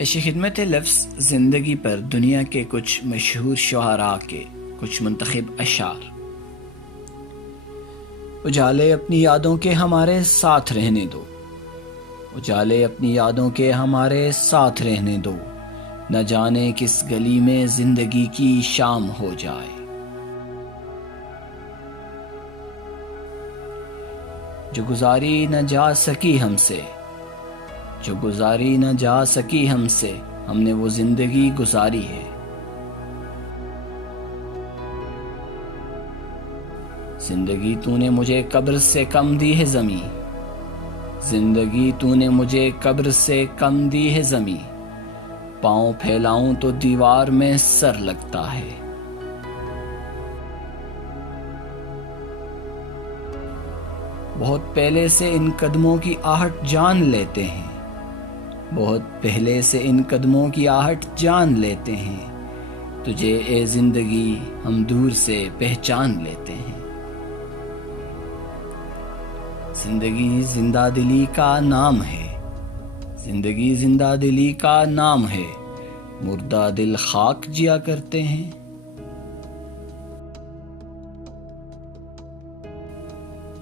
پیش خدمت لفظ زندگی پر دنیا کے کچھ مشہور شعراء کے کچھ منتخب اشعار۔ اجالے اپنی یادوں کے ہمارے ساتھ رہنے دو، اجالے اپنی یادوں کے ہمارے ساتھ رہنے دو، نہ جانے کس گلی میں زندگی کی شام ہو جائے۔ جو گزاری نہ جا سکی ہم سے، جو گزاری نہ جا سکی ہم سے، ہم نے وہ زندگی گزاری ہے۔ زندگی تو نے مجھے قبر سے کم دی ہے زمیں، زندگی تو نے مجھے قبر سے کم دی ہے زمیں، پاؤں پھیلاؤں تو دیوار میں سر لگتا ہے۔ بہت پہلے سے ان قدموں کی آہٹ جان لیتے ہیں، بہت پہلے سے ان قدموں کی آہٹ جان لیتے ہیں، تجھے اے زندگی ہم دور سے پہچان لیتے ہیں۔ زندگی زندہ دلی کا نام ہے، زندگی زندہ دلی کا نام ہے، مردہ دل خاک جیا کرتے ہیں۔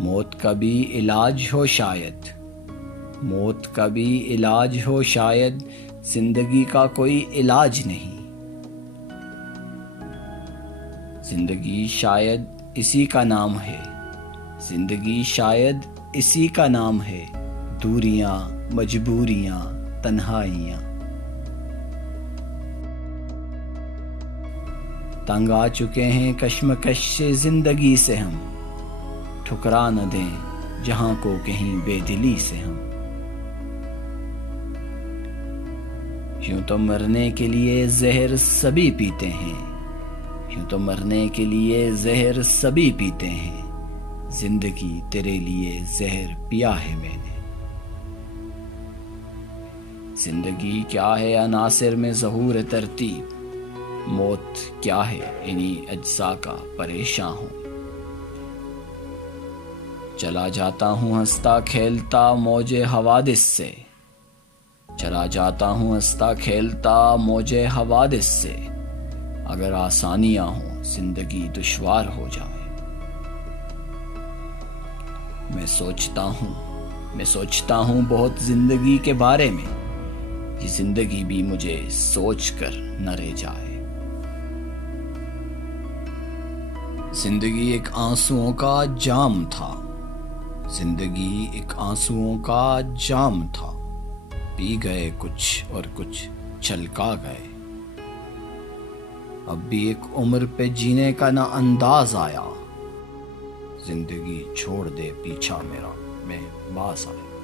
موت کا بھی علاج ہو شاید، موت کا بھی علاج ہو شاید، زندگی کا کوئی علاج نہیں۔ زندگی شاید اسی کا نام ہے، زندگی شاید اسی کا نام ہے، دوریاں مجبوریاں تنہائیاں۔ تنگ آ چکے ہیں کشمکش سے زندگی سے ہم، ٹھکرا نہ دیں جہاں کو کہیں بے دلی سے ہم۔ یوں تو مرنے کے لیے زہر سبھی پیتے ہیں، یوں تو مرنے کے لیے زہر سبھی پیتے ہیں، زندگی تیرے لیے زہر پیا ہے میں نے۔ زندگی کیا ہے عناصر میں ظہور ترتیب، موت کیا ہے انہی اجزاء کا پریشاں ہوں۔ چلا جاتا ہوں ہنستا کھیلتا موج حوادث سے، چلا جاتا ہوں ہنستا کھیلتا موج حوادث سے، اگر آسانیاں ہوں زندگی دشوار ہو جائے۔ میں سوچتا ہوں بہت زندگی کے بارے میں، یہ زندگی بھی مجھے سوچ کر نہ رہ جائے۔ زندگی ایک آنسوؤں کا جام تھا، زندگی ایک آنسوؤں کا جام تھا، پی گئے کچھ اور کچھ چھلکا گئے۔ اب بھی ایک عمر پہ جینے کا نہ انداز آیا، زندگی چھوڑ دے پیچھا میرا میں باز آئے۔